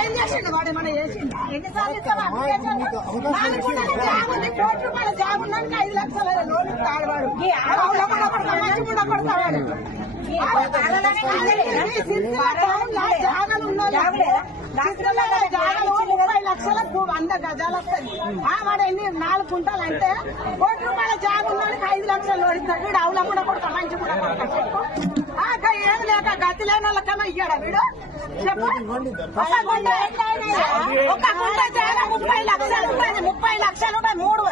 ఏం చేసిండు వాడు? ఏమన్నా చేసిండు? ఎన్నిసార్లు ఇస్తావా? 4 కోట్ల రూపాయల జాబ్ ఉన్నానికి 5 లక్షల లోన్ ఇస్తాడు వాడు. జాగాలు ఉన్నాయి, 30 లక్షలకు 100 గజాలు వస్తుంది. వాడు ఎన్ని 4 కుంటాలు అంటే 1 కోటి రూపాయల జాబ్ ఉన్నానికి 5 లక్షలు లోన్ ఇస్తాడు. వీడు అవులా కూడా కొడుక మంచి కూడా కొడుక ఏం లేక గతి లేని వాళ్ళకన్నా ఇయ్యాడా వీడు? చెప్పు. ఒక గుంట జాగా 30 లక్షలు ఉంటుంది. 30 లక్షలు 4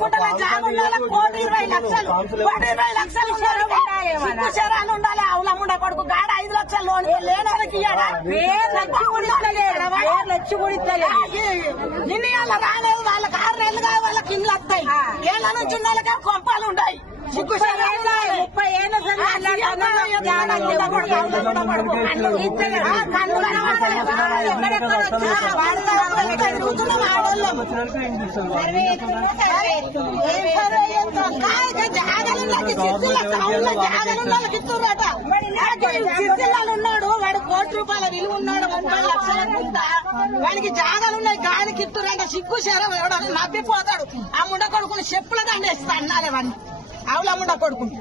గుంటల జాగా ఉండాలి. 1,20,00,000 శరాలు ఉండాలి. అవులా ఉండ కొడుకు గాడ 5 లక్షలు లోన్ లేని వాళ్ళకి ఇయ్యాడా? నిన్న వాళ్ళ రాలేదు. వాళ్ళకి 6 నెలలుగా వాళ్ళకి ఇల్లు వస్తాయి. ఏళ్ళ నుంచి ఉన్న వాళ్ళకి కొంపాలు ఉంటాయి. సిగ్గు ఉన్నాడు వాడు 1 కోటి రూపాయల విలువ ఉన్నాడు. 30 లక్షల వాడికి జాగాలున్నాయి గానికి ఇస్తురంటే సిగ్గు శరం ఎవడని నవ్విపోతాడు. ఆ ముండ కొడుకుని చెప్పుల దండేస్తా అన్నారే వాడిని. అవులా ముండ కొడుకుని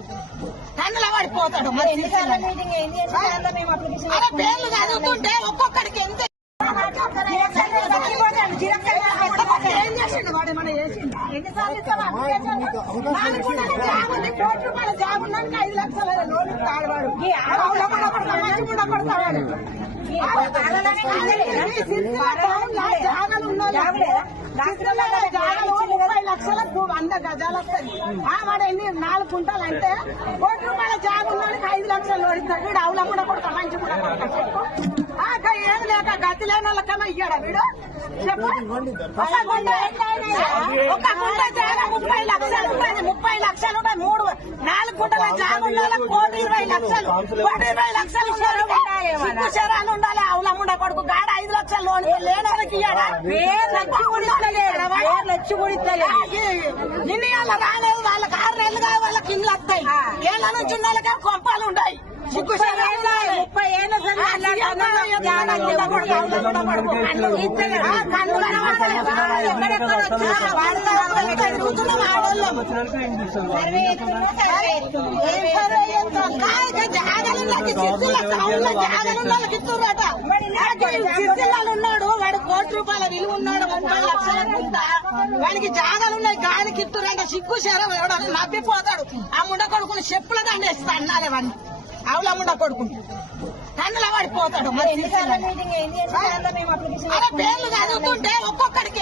కన్నుల పడిపోతాడు. అరే పేర్లు చదువుతుంటే ఒక్కొక్కడికి ఎంత ఏం చేసిండు వాడు? ఏమన్నా చేసిండు? ఎన్నిసార్లు ఇస్తావా? 4 కోట్ల రూపాయల జాబ్ ఉన్నానికి 5 లక్షల లోన్ ఇస్తాడు వాడు. అవులా కూడా మంచి కూడా కొడతాడు. జాగాలు ఉన్నాయి, 30 లక్షలకు 100 గజాలు వస్తుంది. వాడు ఎన్ని 4 కుంటాలు అంటే 1 కోటి రూపాయల జాబ్ ఉన్నానికి 5 లక్షలు లోన్ ఇస్తాడు. వీడు అవులా కూడా కొడుక మంచి కూడా కొడుక ఏం లేక గతి లేని వాళ్ళకన్నా ఇయ్యాడా వీడు? చెప్పు. ఒక గుంట జాగా 30 లక్షలు ఉంటుంది. 30 లక్షలు 4 గుంటల జాగా ఉండాలి. 1,20,00,000 శరాలు ఉండాలి. అవులా ఉండ కొడుకు గాడ 5 లక్షలు లోన్ లేని వాళ్ళకి ఇయ్యాడా? నిన్న వాళ్ళ రాలేదు. వాళ్ళకి 6 నెలలుగా వాళ్ళకి ఇల్లు వస్తాయి. ఏళ్ళ నుంచి ఉన్న వాళ్ళకి కొంపాలు ఉంటాయి. సిగ్గు ఉన్నాడు వాడు 1 కోటి రూపాయల విలువ ఉన్నాడు. 30 లక్షల వాడికి జాగాలున్నాయి గానికి ఇస్తురంటే సిగ్గు శరం ఎవడని నవ్విపోతాడు. ఆ ముండ కొడుకుని చెప్పుల దండేస్తా అన్నారే వాడిని. అవులా ముండ కొడుకుని కన్నుల పడిపోతాడు. అరే పేర్లు చదువుతుంటే ఒక్కొక్కడికి